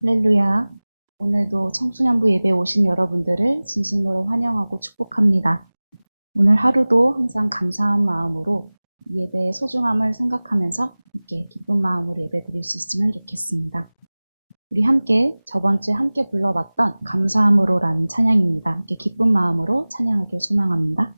할렐루야. 오늘도 청소년부 예배에 오신 여러분들을 진심으로 환영하고 축복합니다. 오늘 하루도 항상 감사한 마음으로 이 예배의 소중함을 생각하면서 함께 기쁜 마음으로 예배 드릴 수 있으면 좋겠습니다. 우리 함께 저번 주에 함께 불러봤던 감사함으로라는 찬양입니다. 함께 기쁜 마음으로 찬양하길 소망합니다.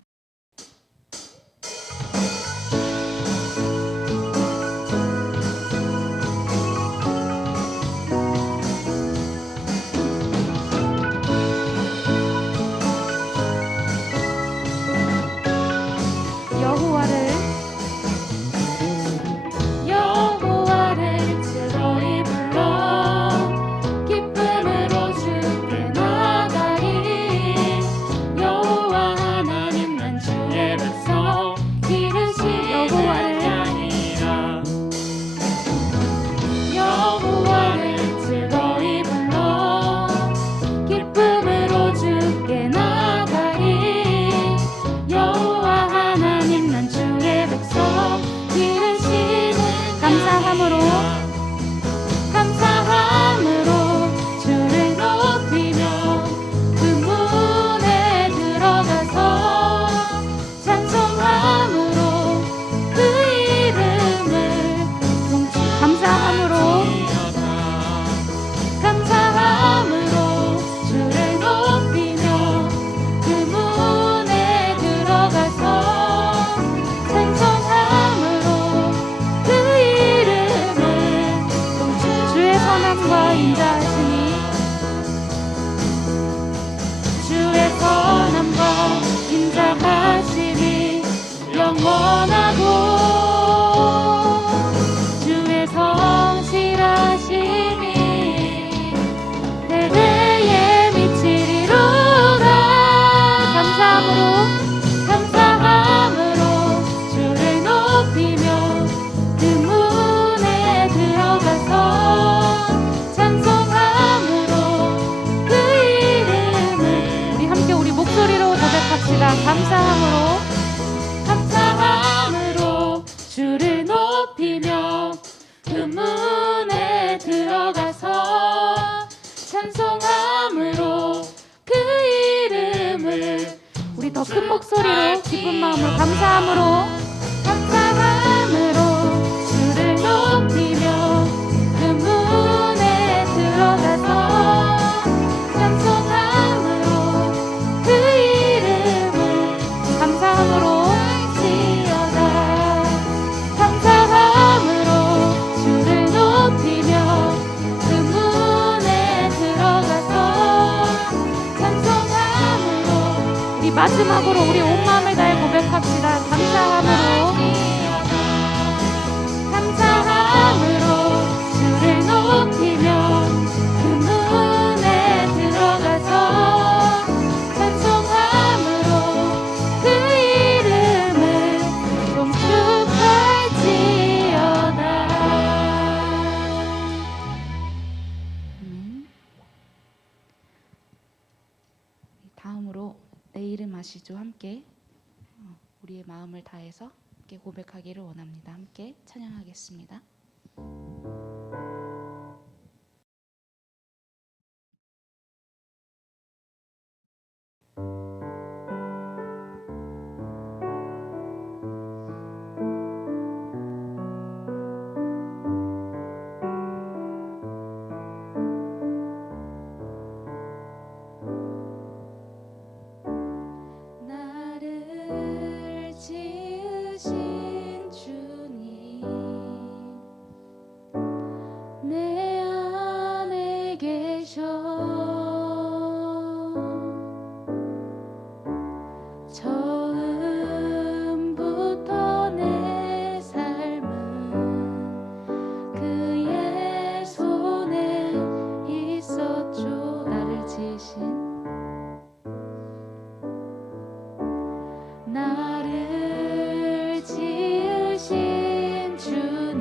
감사함으로 주를 높이며 그 문에 들어가서 찬송함으로 그 이름을 우리 더 큰 목소리로 기쁜 마음으로 감사함으로 주를 높이며 그 문에 들어가서 찬송함으로 그 이름을 감사함으로 지어다 감사함으로 주를 높이며 그 문에 들어가서 찬송함으로 우리 마지막으로 우리 온 마음을 다해 고백합시다. 감사함으로 주를 높이며 그 문에 들어가서 찬송함으로 그 이름을 송축할지어다. 다음으로 내 이름 아시죠? 함께 우리의 마음을 다해서 함께 고백하기를 원합니다. 함께 찬양하겠습니다. 나를 지으신 주님 내 안에 계셔 처음부터 내 삶은 그의 손에 있었죠. 나를 지으신 주님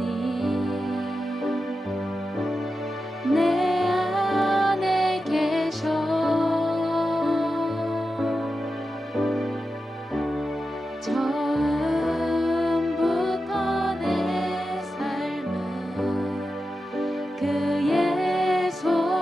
내 안에 계셔 처음부터 내 삶은 그의 손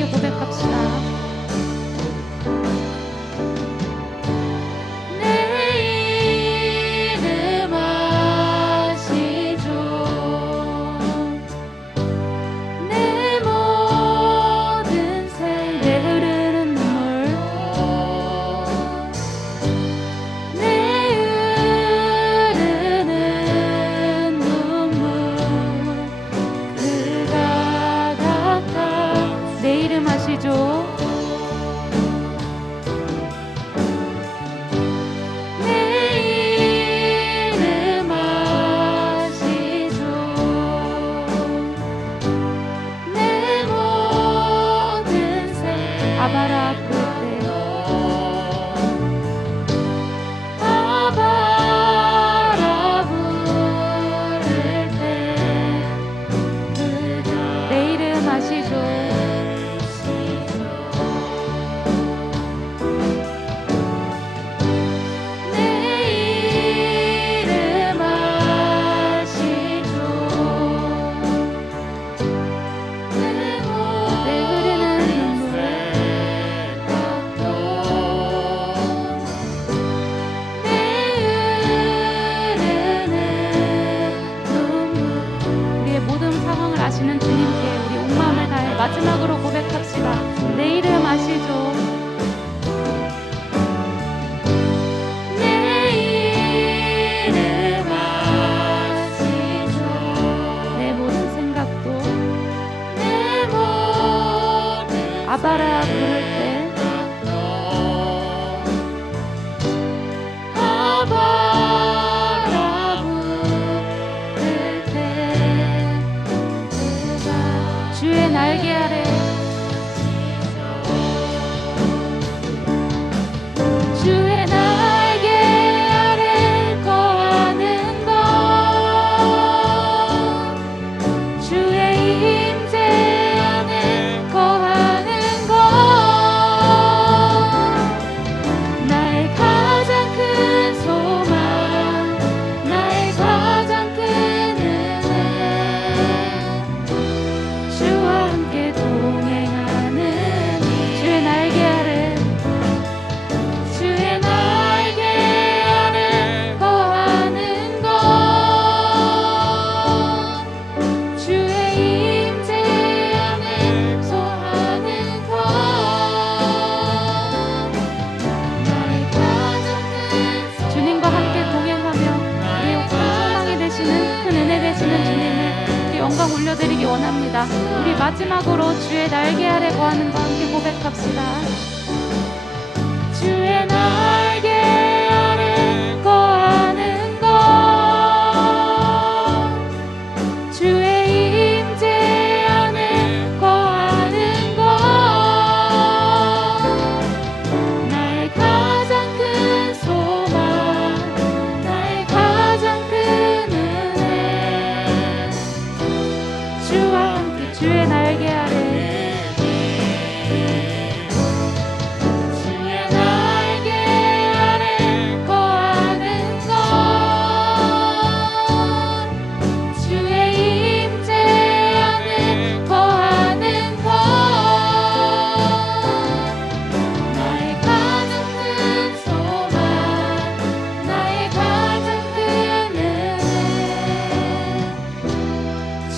함께 고백합시다. 내 이름 아시죠. 내 모든 생 내 흐르는 눈물 내 흐르는 눈물 그가 가까 내 이름 아시죠. 내 이름 아시죠. 내 모든 생 아바라 그때 아바라 부를 때 그가 내 이름 아시죠. 내 이름 아시죠. 내 흐르는 눈물 우리의 모든 상황을 아시는 주님께 우리 온 마음을 다해 마지막으로 고백합시다. 내 이름 아시죠. 내 이름 아시죠. 내 모든 생각도 내 모든 아바라 부를 때 아바라 부를 때 내가 주의 날개 아래 주의 날개 아래 거하는 것 주의 임재 안에 거하는 것 나의 가장 큰 소망 나의 가장 큰 은혜 주와 함께 동행하는 주의 날개 아래 주의 날개 아래 거하는 것 주의 임재 안에 소하는 것 나의 가장 큰 주님과 함께 동행하며 우리의 소망이 되시는 큰 은혜 되시는 주님을 우리 영광 올려드리기 원합니다. 우리 마지막으로 주의 날개 아래 거하는 것 함께 고백합시다. 주의 날개 아래 거하는 것 주의 임재 안에 거하는 것 나의 가장 큰 소망 나의 가장 큰 은혜 주와 함께 주의 날개 아래 주의 날개 아래 거하는 것 주의 임재 안에 거하는 것 나의 가장 큰 소망 나의 가장 큰 은혜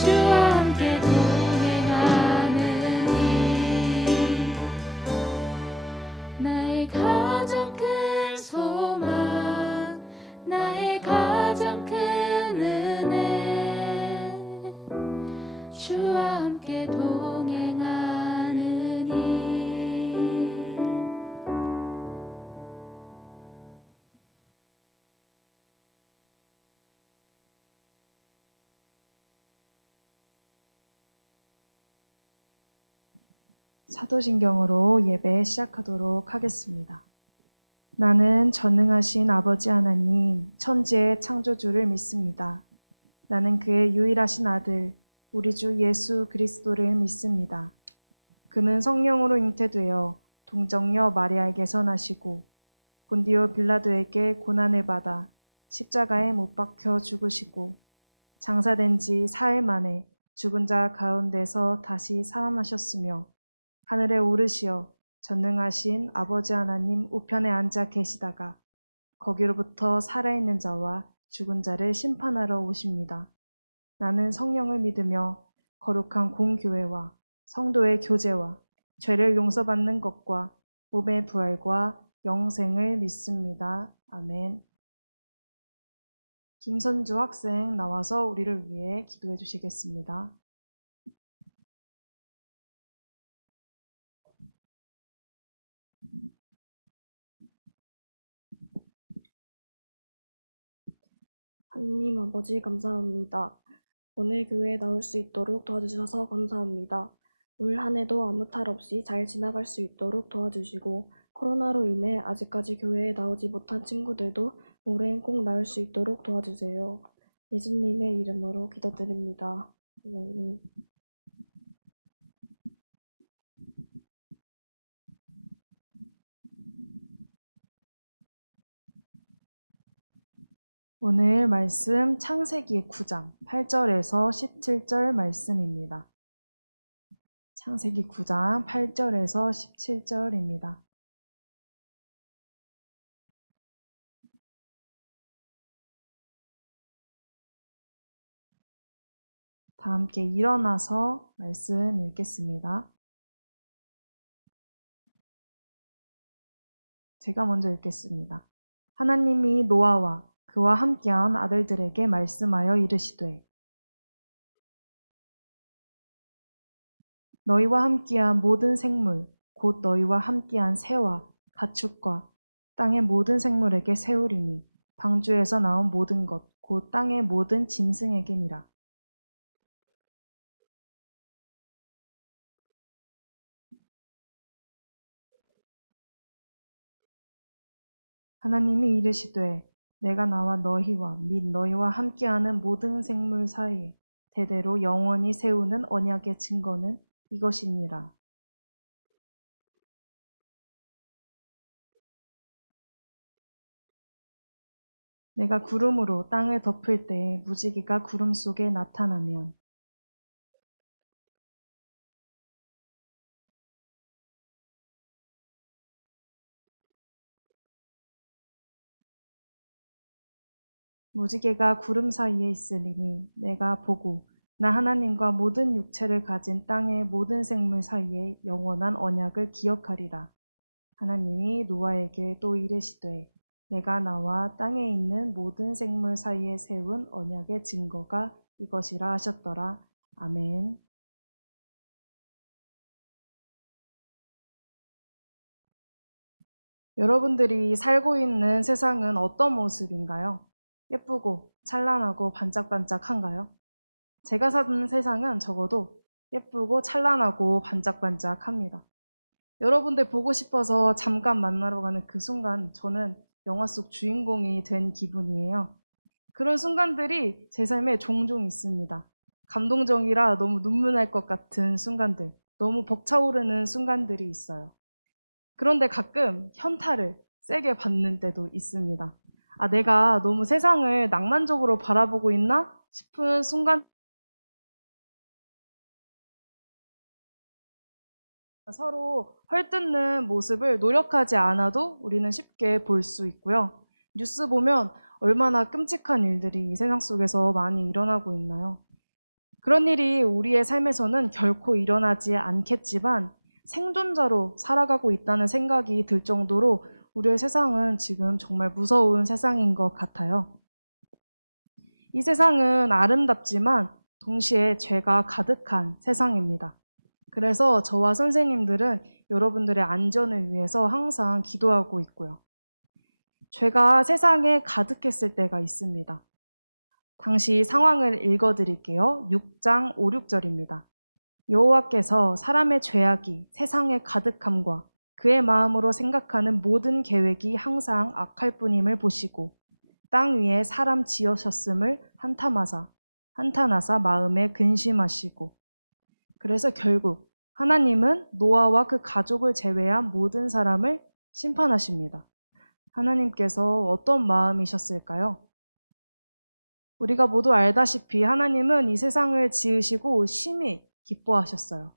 주와 함께 동행하느니 나의 가장 큰 소망 나의 가장 큰 은혜 주와 함께 동행하느니 사도신경으로 예배 시작하도록 하겠습니다. 나는 전능하신 아버지 하나님, 천지의 창조주를 믿습니다. 나는 그의 유일하신 아들, 우리 주 예수 그리스도를 믿습니다. 그는 성령으로 잉태되어 동정녀 마리아에게서 나시고 본디오 빌라도에게 고난을 받아 십자가에 못 박혀 죽으시고 장사된 지 사흘 만에 죽은 자 가운데서 다시 살아나셨으며 하늘에 오르시어 전능하신 아버지 하나님 우편에 앉아 계시다가 거기로부터 살아있는 자와 죽은 자를 심판하러 오십니다. 나는 성령을 믿으며 거룩한 공교회와 성도의 교제와 죄를 용서받는 것과 몸의 부활과 영생을 믿습니다. 아멘. 김선주 학생 나와서 우리를 위해 기도해 주시겠습니다. 하느님 아버지 감사합니다. 오늘 교회에 나올 수 있도록 도와주셔서 감사합니다. 올 한 해도 아무 탈 없이 잘 지나갈 수 있도록 도와주시고 코로나로 인해 아직까지 교회에 나오지 못한 친구들도 올해는 꼭 나올 수 있도록 도와주세요. 예수님의 이름으로 기도드립니다. 아멘. 오늘 말씀 창세기 9장 8절에서 17절 말씀입니다. 창세기 9장 8절에서 17절입니다. 다 함께 일어나서 말씀 읽겠습니다. 제가 먼저 읽겠습니다. 하나님이 노아와 그와 함께한 아들들에게 말씀하여 이르시되 너희와 함께한 모든 생물 곧 너희와 함께한 새와 가축과 땅의 모든 생물에게 세우리니 방주에서 나온 모든 것 곧 땅의 모든 짐승에게니라. 하나님이 이르시되 내가 나와 너희와 및 너희와 함께하는 모든 생물 사이에 대대로 영원히 세우는 언약의 증거는 이것이니라. 내가 구름으로 땅을 덮을 때에 무지개가 구름 속에 나타나면 무지개가 구름 사이에 있으리니 내가 보고 나 하나님과 모든 육체를 가진 땅의 모든 생물 사이에 영원한 언약을 기억하리라. 하나님이 노아에게 또 이르시되 내가 나와 땅에 있는 모든 생물 사이에 세운 언약의 증거가 이것이라 하셨더라. 아멘. 여러분들이 살고 있는 세상은 어떤 모습인가요? 예쁘고 찬란하고 반짝반짝한가요? 제가 사는 세상은 적어도 예쁘고 찬란하고 반짝반짝합니다. 여러분들 보고 싶어서 잠깐 만나러 가는 그 순간 저는 영화 속 주인공이 된 기분이에요. 그런 순간들이 제 삶에 종종 있습니다. 감동적이라 너무 눈물 날 것 같은 순간들, 너무 벅차오르는 순간들이 있어요. 그런데 가끔 현타를 세게 받는 때도 있습니다. 아, 내가 너무 세상을 낭만적으로 바라보고 있나 싶은 순간 서로 헐뜯는 모습을 노력하지 않아도 우리는 쉽게 볼 수 있고요. 뉴스 보면 얼마나 끔찍한 일들이 이 세상 속에서 많이 일어나고 있나요? 그런 일이 우리의 삶에서는 결코 일어나지 않겠지만 생존자로 살아가고 있다는 생각이 들 정도로 우리의 세상은 지금 정말 무서운 세상인 것 같아요. 이 세상은 아름답지만 동시에 죄가 가득한 세상입니다. 그래서 저와 선생님들은 여러분들의 안전을 위해서 항상 기도하고 있고요. 죄가 세상에 가득했을 때가 있습니다. 당시 상황을 읽어드릴게요. 6장 5, 6절입니다. 여호와께서 사람의 죄악이 세상에 가득함과 그의 마음으로 생각하는 모든 계획이 항상 악할 뿐임을 보시고 땅 위에 사람 지으셨음을 한탄하사 마음에 근심하시고 그래서 결국 하나님은 노아와 그 가족을 제외한 모든 사람을 심판하십니다. 하나님께서 어떤 마음이셨을까요? 우리가 모두 알다시피 하나님은 이 세상을 지으시고 심히 기뻐하셨어요.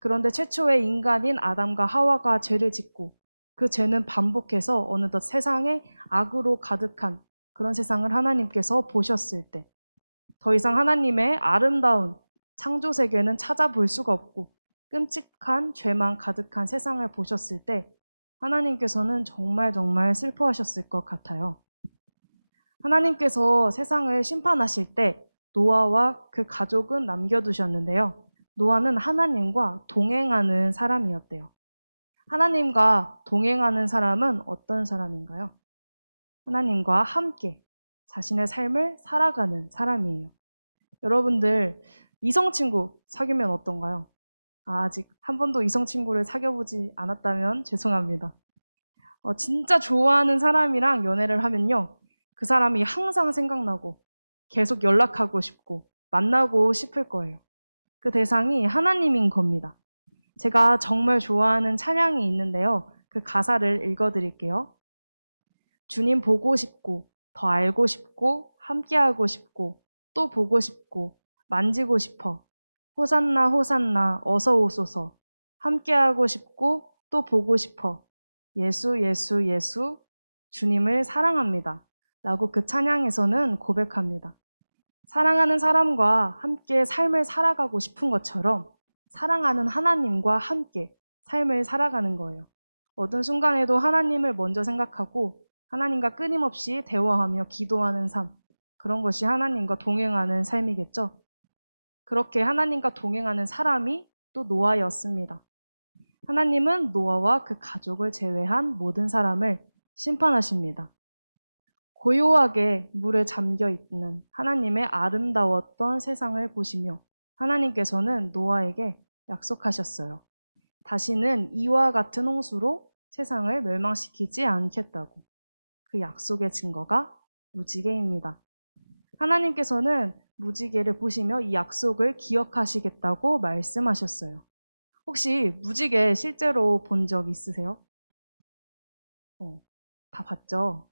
그런데 최초의 인간인 아담과 하와가 죄를 짓고 그 죄는 반복해서 어느덧 세상에 악으로 가득한 그런 세상을 하나님께서 보셨을 때 더 이상 하나님의 아름다운 창조 세계는 찾아볼 수가 없고 끔찍한 죄만 가득한 세상을 보셨을 때 하나님께서는 정말 정말 슬퍼하셨을 것 같아요. 하나님께서 세상을 심판하실 때 노아와 그 가족은 남겨두셨는데요. 노아는 하나님과 동행하는 사람이었대요. 하나님과 동행하는 사람은 어떤 사람인가요? 하나님과 함께 자신의 삶을 살아가는 사람이에요. 여러분들, 이성 친구 사귀면 어떤가요? 아직 한 번도 이성 친구를 사귀어보지 않았다면 죄송합니다. 진짜 좋아하는 사람이랑 연애를 하면요. 그 사람이 항상 생각나고 계속 연락하고 싶고 만나고 싶을 거예요. 그 대상이 하나님인 겁니다. 제가 정말 좋아하는 찬양이 있는데요. 그 가사를 읽어드릴게요. 주님 보고 싶고, 더 알고 싶고, 함께하고 싶고, 또 보고 싶고, 만지고 싶어. 호산나, 호산나, 어서 오소서. 함께하고 싶고, 또 보고 싶어. 예수, 예수, 예수, 주님을 사랑합니다. 라고 그 찬양에서는 고백합니다. 사랑하는 사람과 함께 삶을 살아가고 싶은 것처럼 사랑하는 하나님과 함께 삶을 살아가는 거예요. 어떤 순간에도 하나님을 먼저 생각하고 하나님과 끊임없이 대화하며 기도하는 삶, 그런 것이 하나님과 동행하는 삶이겠죠. 그렇게 하나님과 동행하는 사람이 또 노아였습니다. 하나님은 노아와 그 가족을 제외한 모든 사람을 심판하십니다. 고요하게 물에 잠겨 있는 하나님의 아름다웠던 세상을 보시며 하나님께서는 노아에게 약속하셨어요. 다시는 이와 같은 홍수로 세상을 멸망시키지 않겠다고. 그 약속의 증거가 무지개입니다. 하나님께서는 무지개를 보시며 이 약속을 기억하시겠다고 말씀하셨어요. 혹시 무지개 실제로 본 적 있으세요? 다 봤죠?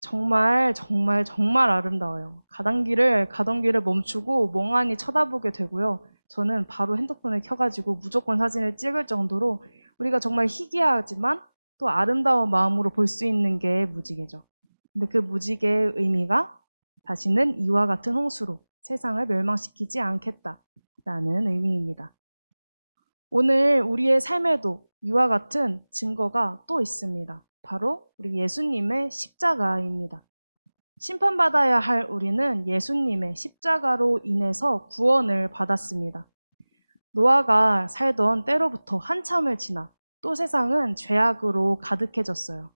정말 정말 정말 아름다워요. 가던 길을 멈추고 멍하니 쳐다보게 되고요. 저는 바로 핸드폰을 켜가지고 무조건 사진을 찍을 정도로 우리가 정말 희귀하지만 또 아름다운 마음으로 볼 수 있는 게 무지개죠. 근데 그 무지개의 의미가 다시는 이와 같은 홍수로 세상을 멸망시키지 않겠다라는 의미입니다. 오늘 우리의 삶에도 이와 같은 증거가 또 있습니다. 바로 우리 예수님의 십자가입니다. 심판받아야 할 우리는 예수님의 십자가로 인해서 구원을 받았습니다. 노아가 살던 때로부터 한참을 지나 또 세상은 죄악으로 가득해졌어요.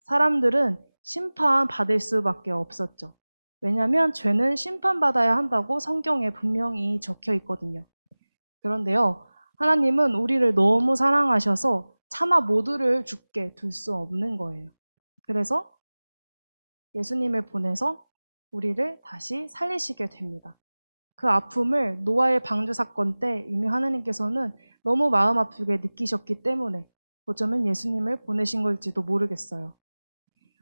사람들은 심판받을 수밖에 없었죠. 왜냐하면 죄는 심판받아야 한다고 성경에 분명히 적혀 있거든요. 그런데요, 하나님은 우리를 너무 사랑하셔서 차마 모두를 죽게 둘 수 없는 거예요. 그래서 예수님을 보내서 우리를 다시 살리시게 됩니다. 그 아픔을 노아의 방주 사건 때 이미 하나님께서는 너무 마음 아프게 느끼셨기 때문에 어쩌면 예수님을 보내신 걸지도 모르겠어요.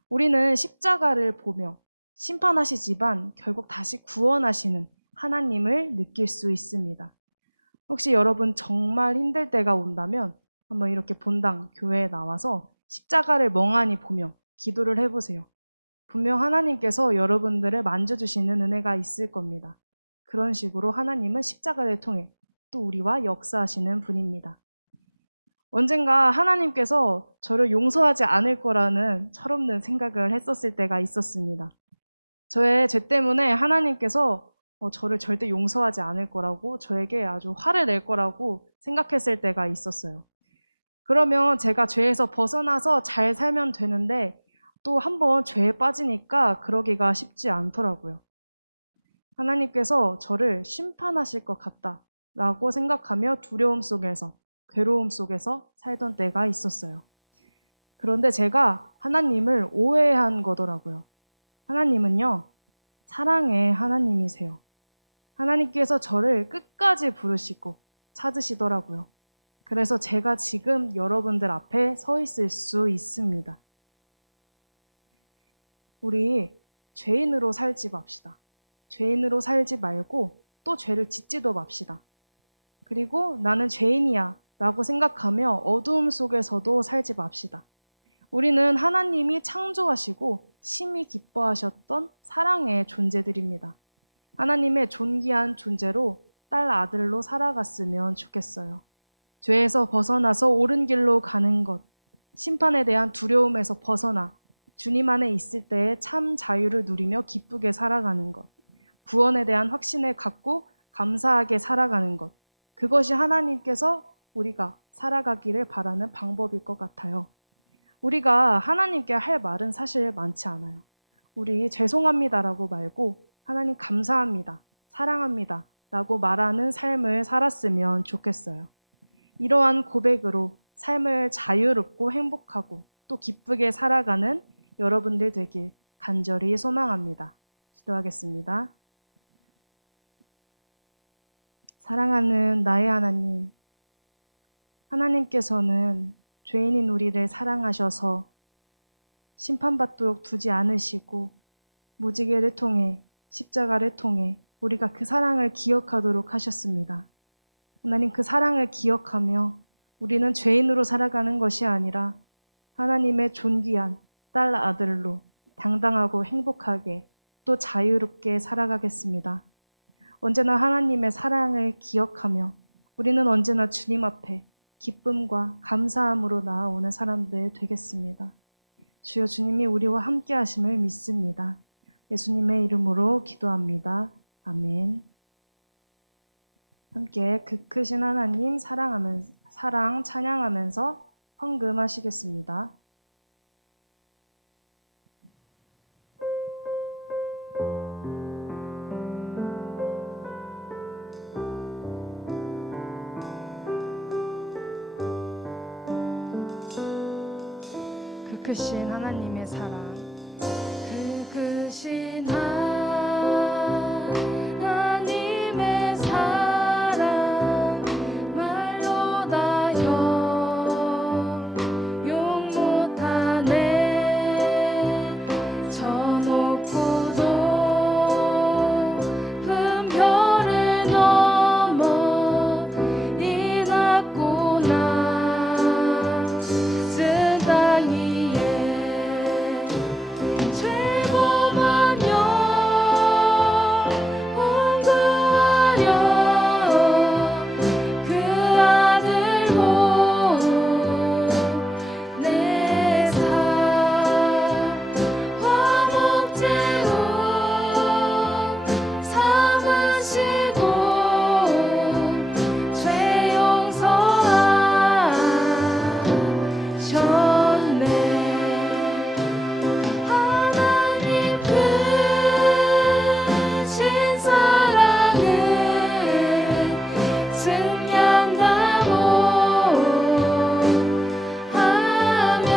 우리는 십자가를 보며 심판하시지만 결국 다시 구원하시는 하나님을 느낄 수 있습니다. 혹시 여러분 정말 힘들 때가 온다면 한번 이렇게 본당 교회에 나와서 십자가를 멍하니 보며 기도를 해보세요. 분명 하나님께서 여러분들을 만져주시는 은혜가 있을 겁니다. 그런 식으로 하나님은 십자가를 통해 또 우리와 역사하시는 분입니다. 언젠가 하나님께서 저를 용서하지 않을 거라는 철없는 생각을 했었을 때가 있었습니다. 저의 죄 때문에 하나님께서 저를 절대 용서하지 않을 거라고 저에게 아주 화를 낼 거라고 생각했을 때가 있었어요. 그러면 제가 죄에서 벗어나서 잘 살면 되는데 또 한번 죄에 빠지니까 그러기가 쉽지 않더라고요. 하나님께서 저를 심판하실 것 같다라고 생각하며 두려움 속에서, 괴로움 속에서 살던 때가 있었어요. 그런데 제가 하나님을 오해한 거더라고요. 하나님은요, 사랑의 하나님이세요. 하나님께서 저를 끝까지 부르시고 찾으시더라고요. 그래서 제가 지금 여러분들 앞에 서 있을 수 있습니다. 우리 죄인으로 살지 맙시다. 죄인으로 살지 말고 또 죄를 짓지도 맙시다. 그리고 나는 죄인이야 라고 생각하며 어두움 속에서도 살지 맙시다. 우리는 하나님이 창조하시고 심히 기뻐하셨던 사랑의 존재들입니다. 하나님의 존귀한 존재로 딸 아들로 살아갔으면 좋겠어요. 죄에서 벗어나서 옳은 길로 가는 것, 심판에 대한 두려움에서 벗어나 주님 안에 있을 때의 참 자유를 누리며 기쁘게 살아가는 것, 구원에 대한 확신을 갖고 감사하게 살아가는 것, 그것이 하나님께서 우리가 살아가기를 바라는 방법일 것 같아요. 우리가 하나님께 할 말은 사실 많지 않아요. 우리 죄송합니다라고 말고 하나님 감사합니다, 사랑합니다 라고 말하는 삶을 살았으면 좋겠어요. 이러한 고백으로 삶을 자유롭고 행복하고 또 기쁘게 살아가는 여러분들 되길 간절히 소망합니다. 기도하겠습니다. 사랑하는 나의 하나님, 하나님께서는 죄인인 우리를 사랑하셔서 심판받도록 두지 않으시고 무지개를 통해 십자가를 통해 우리가 그 사랑을 기억하도록 하셨습니다. 하나님, 그 사랑을 기억하며 우리는 죄인으로 살아가는 것이 아니라 하나님의 존귀한 딸 아들로 당당하고 행복하게 또 자유롭게 살아가겠습니다. 언제나 하나님의 사랑을 기억하며 우리는 언제나 주님 앞에 기쁨과 감사함으로 나아오는 사람들 되겠습니다. 주여, 주님이 우리와 함께 하심을 믿습니다. 예수님의 이름으로 기도합니다. 아멘. 함께 그 크신 하나님 사랑 찬양하면서 헌금하시겠습니다. 그 크신 하나님의 사랑, 그 크신 하나님의 사랑 말로 다 용 못하네. 저 높고도 높은 별을 넘어 이 낮고 낮은 땅 위에 죄고만 영원구하려 그 아들 보내사 화목제로 삼으시고 죄 용서하셨네. 하나님 크신 사랑은 증량하고 하며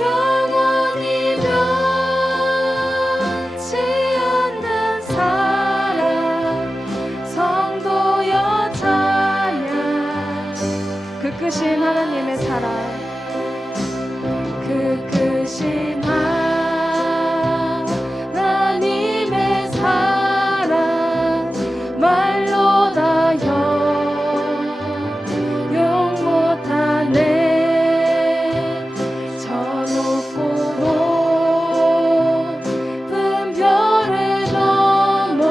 영원히 변치 않는 사랑 성도여 찬양. 그 크신 하나님의 사랑, 그 크신 하나님의 사랑 말로 다 용 못하네. 저 높고 높은 별을 넘어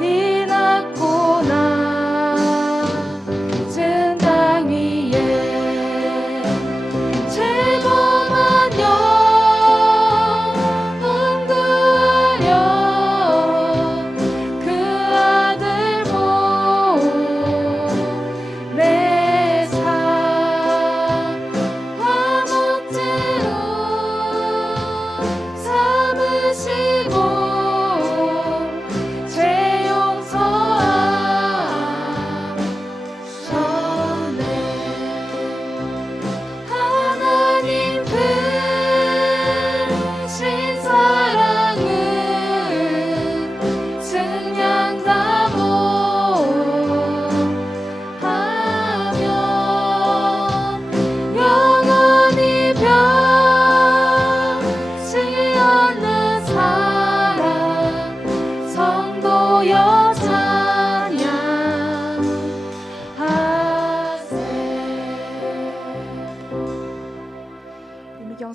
이 낮고 낮은 땅 위에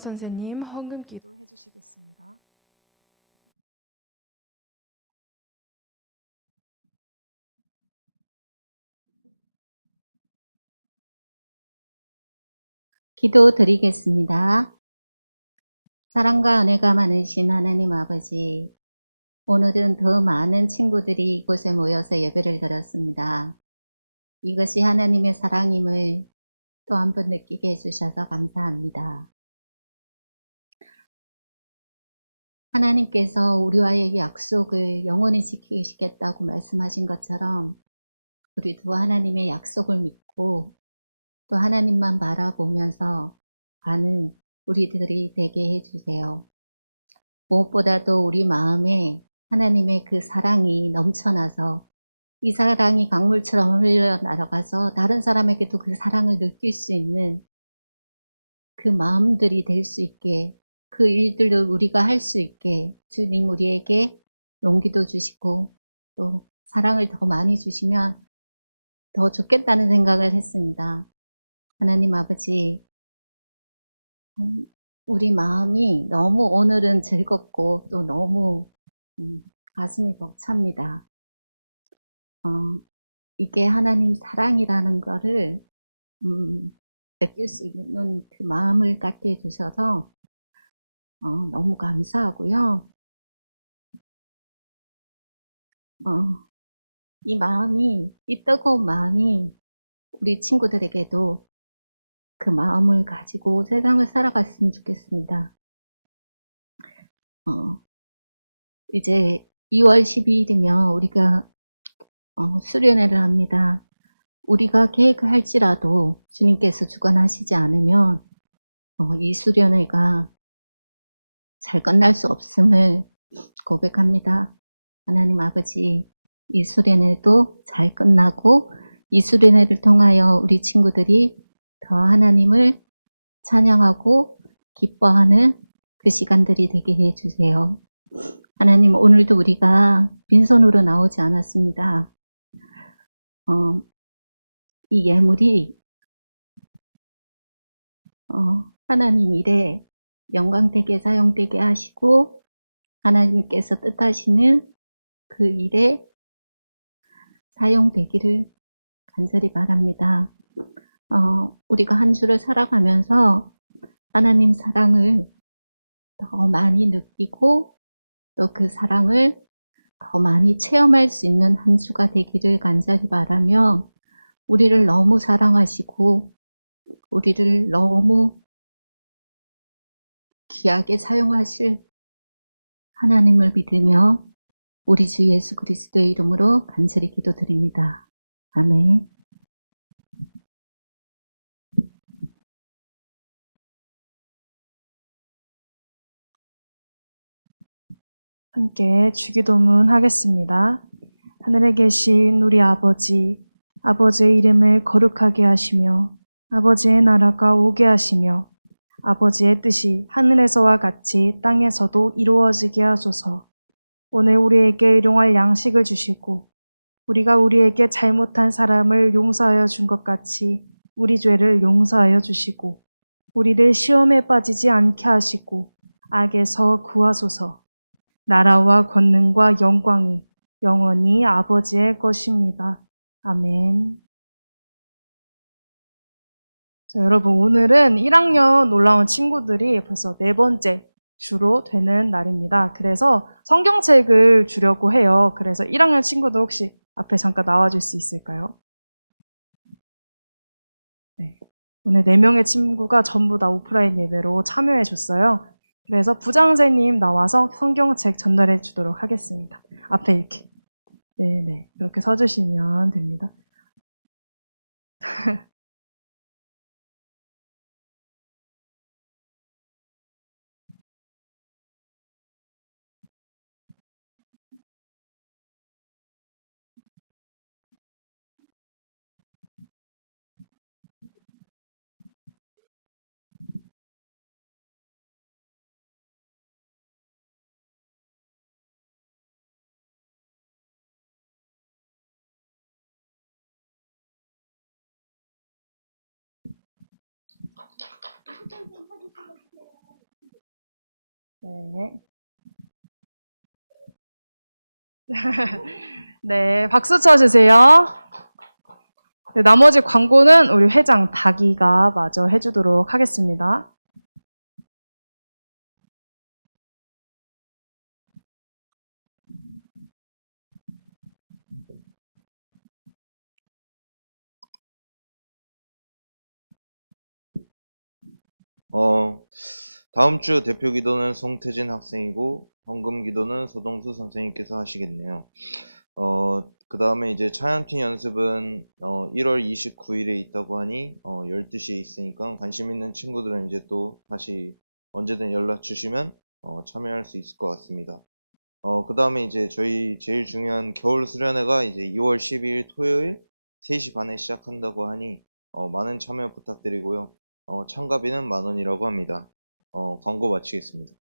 선생님 헌금 기도 해주시겠습니다. 기도 드리겠습니다. 사랑과 은혜가 많으신 하나님 아버지, 오늘은 더 많은 친구들이 이곳에 모여서 예배를 드렸습니다. 이것이 하나님의 사랑임을 또 한 번 느끼게 해주셔서 감사합니다. 하나님께서 우리와의 약속을 영원히 지키시겠다고 말씀하신 것처럼 우리도 하나님의 약속을 믿고 또 하나님만 바라보면서 가는 우리들이 되게 해주세요. 무엇보다도 우리 마음에 하나님의 그 사랑이 넘쳐나서 이 사랑이 강물처럼 흘러나가서 다른 사람에게도 그 사랑을 느낄 수 있는 그 마음들이 될 수 있게, 그 일들을 우리가 할 수 있게 주님 우리에게 용기도 주시고 또 사랑을 더 많이 주시면 더 좋겠다는 생각을 했습니다. 하나님 아버지, 우리 마음이 너무 오늘은 즐겁고 또 너무 가슴이 벅찹니다. 이게 하나님 사랑이라는 거를 느낄 수 있는 그 마음을 갖게 해주셔서 너무 감사하고요. 이 마음이, 이 뜨거운 마음이 우리 친구들에게도 그 마음을 가지고 세상을 살아갔으면 좋겠습니다. 이제 2월 12일이면 우리가 수련회를 합니다. 우리가 계획할지라도 주님께서 주관하시지 않으면 이 수련회가 잘 끝날 수 없음을 고백합니다. 하나님 아버지, 이 수련회도 잘 끝나고 이 수련회를 통하여 우리 친구들이 더 하나님을 찬양하고 기뻐하는 그 시간들이 되게 해주세요. 하나님, 오늘도 우리가 빈손으로 나오지 않았습니다. 이 예물이 하나님 일에 영광되게 사용되게 하시고 하나님께서 뜻하시는 그 일에 사용되기를 간절히 바랍니다. 우리가 한 주를 살아가면서 하나님 사랑을 더 많이 느끼고 또 그 사랑을 더 많이 체험할 수 있는 한 주가 되기를 간절히 바라며 우리를 너무 사랑하시고 우리를 너무 귀하게 사용하실 하나님을 믿으며 우리 주 예수 그리스도의 이름으로 간절히 기도드립니다. 아멘. 함께 주기도문 하겠습니다. 하늘에 계신 우리 아버지, 아버지의 이름을 거룩하게 하시며 아버지의 나라가 오게 하시며 아버지의 뜻이 하늘에서와 같이 땅에서도 이루어지게 하소서. 오늘 우리에게 일용할 양식을 주시고 우리가 우리에게 잘못한 사람을 용서하여 준 것 같이 우리 죄를 용서하여 주시고 우리를 시험에 빠지지 않게 하시고 악에서 구하소서. 나라와 권능과 영광이 영원히 아버지의 것입니다. 아멘. 자, 여러분, 오늘은 1학년 올라온 친구들이 벌써 4번째 주로 되는 날입니다. 그래서 성경책을 주려고 해요. 그래서 1학년 친구들 혹시 앞에 잠깐 나와줄 수 있을까요? 네. 오늘 4명의 친구가 전부 다 오프라인 예배로 참여해 줬어요. 그래서 부장선생님 나와서 성경책 전달해 주도록 하겠습니다. 앞에 이렇게. 네네. 그렇게 서주시면 됩니다. 네. 네, 박수 쳐주세요. 네, 나머지 광고는 우리 회장 닭이가 마저 해주도록 하겠습니다. 다음 주 대표 기도는 송태진 학생이고, 헌금 기도는 서동수 선생님께서 하시겠네요. 그 다음에 이제 찬양팀 연습은, 1월 29일에 있다고 하니, 12시에 있으니까 관심 있는 친구들은 이제 또 다시 언제든 연락 주시면, 참여할 수 있을 것 같습니다. 그 다음에 이제 저희 제일 중요한 겨울 수련회가 이제 2월 12일 토요일 3시 반에 시작한다고 하니, 많은 참여 부탁드리고요. 참가비는 10,000원이라고 합니다. 광고 마치겠습니다.